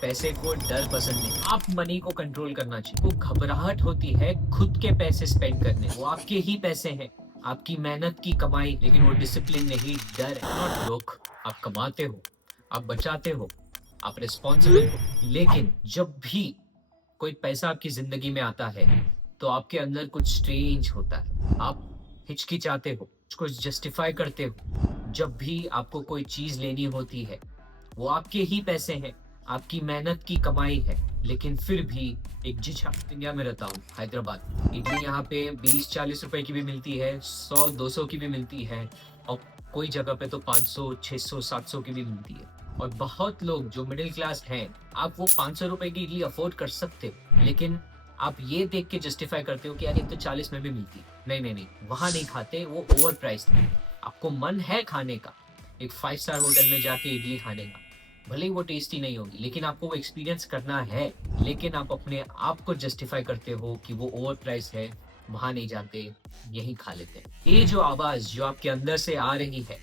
पैसे को डर पसंद नहीं, आप मनी को कंट्रोल करना चाहिए। वो घबराहट होती है खुद के पैसे स्पेंड करने, वो आपके ही पैसे हैं, आपकी मेहनत की कमाई, लेकिन वो डिसिप्लिन नहीं, डर है। नॉट ब्रोक, आप कमाते हो, आप बचाते हो, आप रिस्पॉन्सिबल हो, लेकिन जब भी कोई पैसा आपकी जिंदगी में आता है तो आपके अंदर कुछ स्ट्रेंज होता है, आप हिचकिचाते हो, उसको जस्टिफाई करते हो। जब भी आपको कोई चीज लेनी होती है, वो आपके ही पैसे हैं, आपकी मेहनत की कमाई है, लेकिन फिर भी एक इंडिया में रहता हूँ, हैदराबाद, इडली यहाँ पे 20-40 रुपए की भी मिलती है, 100-200 की भी मिलती है, और कोई जगह पे तो 500-600-700 की भी मिलती है। और बहुत लोग जो मिडिल क्लास हैं, आप वो 500 रुपए की इडली अफोर्ड कर सकते हो, लेकिन आप ये देख के जस्टिफाई करते हो कि यार ये तो 40 में भी मिलती है। नहीं नहीं नहीं, वहां नहीं खाते, वो ओवर प्राइस है। आपको मन है खाने का, एक 5 स्टार होटल में जाके इडली खाने का, भले ही वो टेस्टी नहीं होगी, लेकिन आपको वो एक्सपीरियंस करना है। लेकिन आप अपने आप को जस्टिफाई करते हो कि वो ओवर प्राइस है, वहां नहीं जाते, यहीं खा लेते हैं। ये जो आवाज जो आपके अंदर से आ रही है,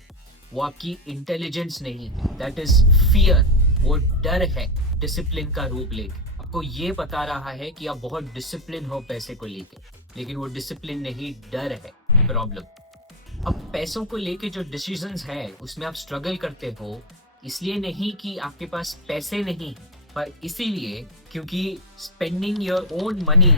वो आपकी इंटेलिजेंस नहीं है, दैट इज फियर। वो डर है डिसिप्लिन का रूप लेके, आपको ये बता रहा है कि आप बहुत डिसिप्लिन हो पैसे को लेके, लेकिन वो डिसिप्लिन नहीं, डर है प्रॉब्लम। अब पैसों को लेके जो डिसीजंस है उसमें आप स्ट्रगल करते हो, इसलिए नहीं कि आपके पास पैसे नहीं है, पर इसीलिए क्योंकि spending your own money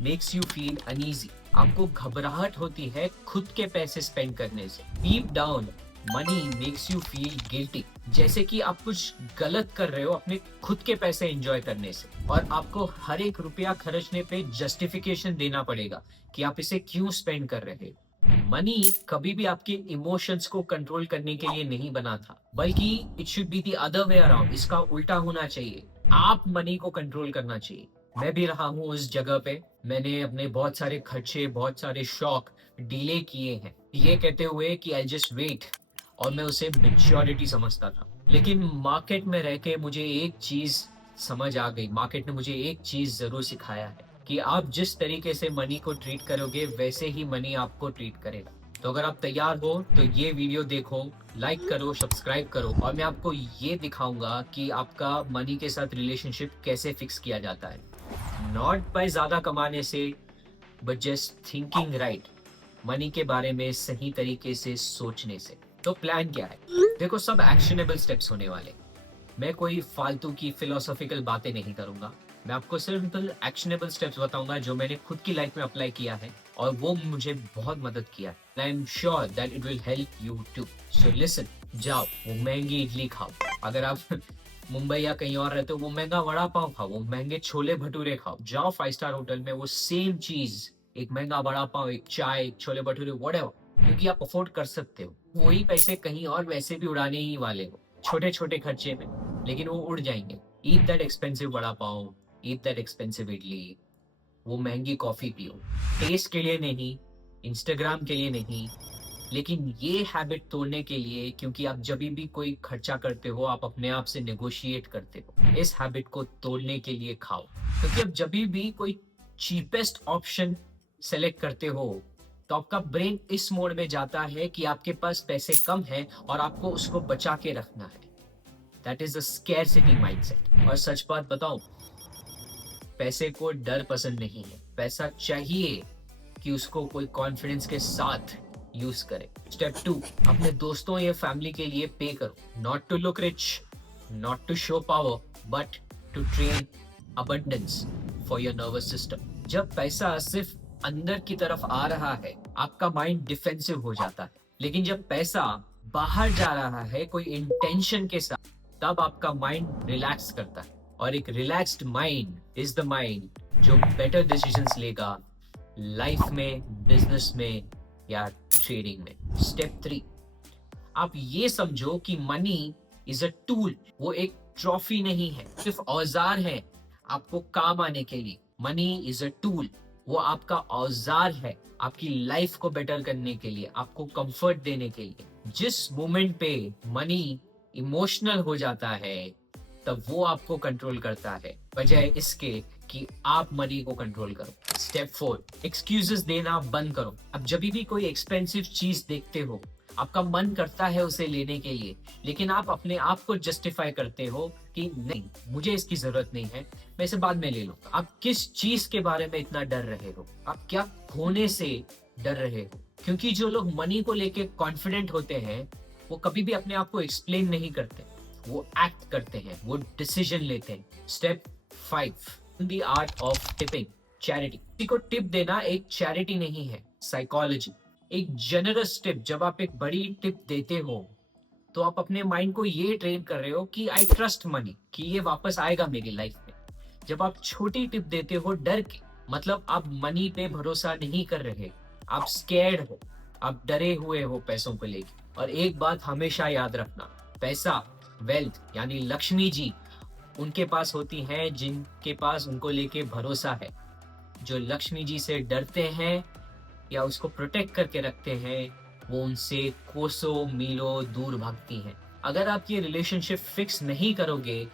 makes you feel uneasy. आपको घबराहट होती है खुद के पैसे स्पेंड करने से। Deep down money makes you feel guilty, जैसे कि आप कुछ गलत कर रहे हो अपने खुद के पैसे एंजॉय करने से, और आपको हर एक रुपया खर्चने पे जस्टिफिकेशन देना पड़ेगा कि आप इसे क्यों स्पेंड कर रहे हो। मनी कभी भी आपके इमोशंस को कंट्रोल करने के लिए नहीं बना था, बल्कि it should be the other way around, इसका उल्टा होना चाहिए। आप मनी को कंट्रोल करना चाहिए। मैं भी रहा हूँ उस जगह पे, मैंने अपने बहुत सारे खर्चे, बहुत सारे शौक डिले किए हैं, ये कहते हुए कि आई जस्ट वेट, और मैं उसे मेच्योरिटी समझता था। लेकिन मार्केट में रह के मुझे एक चीज समझ आ गई, मार्केट ने मुझे एक चीज जरूर सिखाया है कि आप जिस तरीके से मनी को ट्रीट करोगे, वैसे ही मनी आपको ट्रीट करेगा। तो अगर आप तैयार हो तो ये वीडियो देखो, लाइक करो, सब्सक्राइब करो, और मैं आपको ये दिखाऊंगा कि आपका मनी के साथ रिलेशनशिप कैसे फिक्स किया जाता है। नॉट बाय ज्यादा कमाने से, but just thinking right, money के बारे में सही तरीके से सोचने से। तो प्लान क्या है? देखो, सब एक्शनेबल स्टेप्स होने वाले, मैं कोई फालतू की फिलोसॉफिकल बातें नहीं करूंगा। मैं आपको सिंपल एक्शनेबल स्टेप्स बताऊंगा जो मैंने खुद की लाइफ में अप्लाई किया है, और वो मुझे बहुत मदद किया है। I am sure that it will help you too. So listen, जाओ वो महंगी इडली खाओ, अगर आप मुंबई या कहीं और रहते हो वो महंगा वड़ा पाव खाओ, वो महंगे छोले भटूरे खाओ, जाओ 5 स्टार होटल में, वो सेम चीज, एक महंगा वड़ा पाव, एक चाय, एक छोले भटूरे, व्हाटएवर, क्योंकि आप अफोर्ड कर सकते हो। वही पैसे कहीं और वैसे भी उड़ाने ही वाले हो, छोटे छोटे खर्चे में, लेकिन वो उड़ जाएंगे। Eat that expensive vada pav, eat that expensive idli, वो महंगी कॉफी पियो, टेस्ट के लिए नहीं, इंस्टाग्राम के लिए नहीं, लेकिन ये हैबिट तोड़ने के लिए, क्योंकि आप जब भी कोई खर्चा करते हो आप अपने आप से नेगोशिएट करते हो। इस हैबिट को तोड़ने के लिए खाओ, क्योंकि अब जब भी कोई चीपेस्ट ऑप्शन सेलेक्ट करते हो तो आपका ब्रेन इस मोड में जाता है कि आपके पास पैसे कम है और आपको उसको बचा के रखना है। That is a scarcity mindset. और सच बात बताऊं, पैसे को डर पसंद नहीं है, पैसा चाहिए कि उसको कोई कॉन्फिडेंस के साथ यूज करे। स्टेप 2, अपने दोस्तों या फैमिली के लिए पे करो, not to look rich, not to show power, but to train abundance for your nervous system. जब पैसा सिर्फ अंदर की तरफ आ रहा है, आपका माइंड डिफेंसिव हो जाता है, लेकिन जब पैसा बाहर जा रहा है कोई इंटेंशन के साथ, तब आपका माइंड रिलैक्स करता है, और एक relaxed mind is the mind जो बेटर डिसीजंस लेगा लाइफ में, बिजनेस में या ट्रेडिंग में। स्टेप 3, आप ये समझो कि मनी इज अ टूल, वो एक ट्रॉफी नहीं है, सिर्फ औजार है आपको काम आने के लिए। मनी इज अ टूल, वो आपका औजार है आपकी लाइफ को बेटर करने के लिए, आपको कंफर्ट देने के लिए। जिस मोमेंट पे मनी इमोशनल हो जाता है, तब वो आपको कंट्रोल करता है, बजाय इसके कि आप मनी को कंट्रोल करो। स्टेप 4, एक्सक्यूजेस देना बंद करो। अब जब भी कोई एक्सपेंसिव चीज देखते हो, आपका मन करता है उसे लेने के लिए, लेकिन आप अपने आप को जस्टिफाई करते हो कि नहीं, मुझे इसकी जरूरत नहीं है, मैं इसे बाद में ले लूंगा। आप किस चीज के बारे में इतना डर रहे हो? आप क्या खोने से डर रहे हो? क्योंकि जो लोग मनी को लेके कॉन्फिडेंट होते हैं, वो कभी भी अपने आप को एक्सप्लेन नहीं करते, वो एक्ट करते हैं, वो डिसीजन लेते हैं। Step 5, the art of tipping, charity. किसी को टिप देना एक चैरिटी नहीं है, साइकोलॉजी। एक जेनरस टिप, जब आप एक बड़ी टिप देते हो तो आप अपने माइंड को ये ट्रेन कर रहे हो कि आई ट्रस्ट मनी, कि ये वापस आएगा मेरी लाइफ में। जब आप छोटी टिप देते हो डर के, मतलब आप मनी पे भरोसा नहीं कर रहे, आप स्कैर्ड हो, आप डरे हुए हो पैसों को लेके। और एक बात हमेशा याद रखना, पैसा, वेल्थ यानी लक्ष्मी जी उनके पास होती है जिनके पास उनको लेके भरोसा है। जो लक्ष्मी जी से डरते हैं या उसको प्रोटेक्ट करके रखते हैं, वो उनसे कोसों मीलों दूर भागती हैं। अगर आप ये रिलेशनशिप फिक्स नहीं करोगे,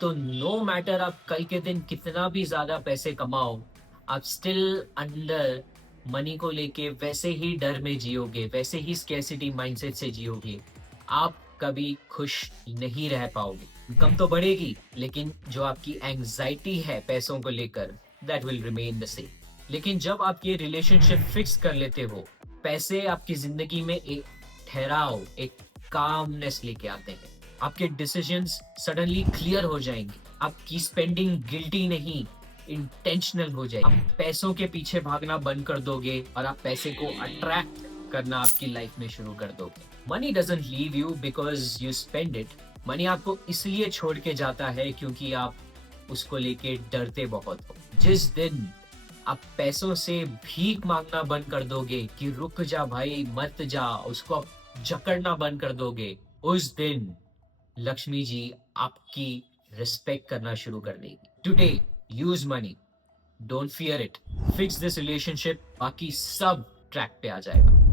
तो नो मैटर आप कल के दिन कितना भी ज्यादा पैसे कमाओ, आप स्टिल अंदर मनी को लेके वैसे ही डर में जियोगे, वैसे ही स्कैर्सिटी माइंडसेट से जियोगे। आप कभी खुश नहीं रह पाओगे। इनकम तो बढ़ेगी, लेकिन जो आपकी एंजाइटी है पैसों को लेकर, that will remain the same. लेकिन जब आप ये रिलेशनशिप फिक्स कर लेते हो, पैसे आपकी जिंदगी में एक ठहराव, एक कामनेस लेके आते हैं। आपके डिसीजंस सडनली क्लियर हो जाएंगे, आपकी स्पेंडिंग गिल्टी नहीं, इंटेंशनल हो जाएगी। आप पैसों के पीछे भागना बंद कर दोगे और आप पैसे को अट्रैक्ट करना आपकी लाइफ में शुरू कर दोगे। Money doesn't leave you because you spend it. Money आपको इसलिए छोड़ के जाता है क्योंकि आप उसको लेके डरते बहुत हो। जिस दिन आप पैसों से भीख मांगना बंद कर दोगे कि रुक जा भाई मत जा, उसको आप जकड़ना बंद कर दोगे, उस दिन लक्ष्मी जी आपकी रिस्पेक्ट करना शुरू कर देगी। Today use money, don't fear it, fix this relationship, बाकी सब ट्रैक पे आ जाएगा।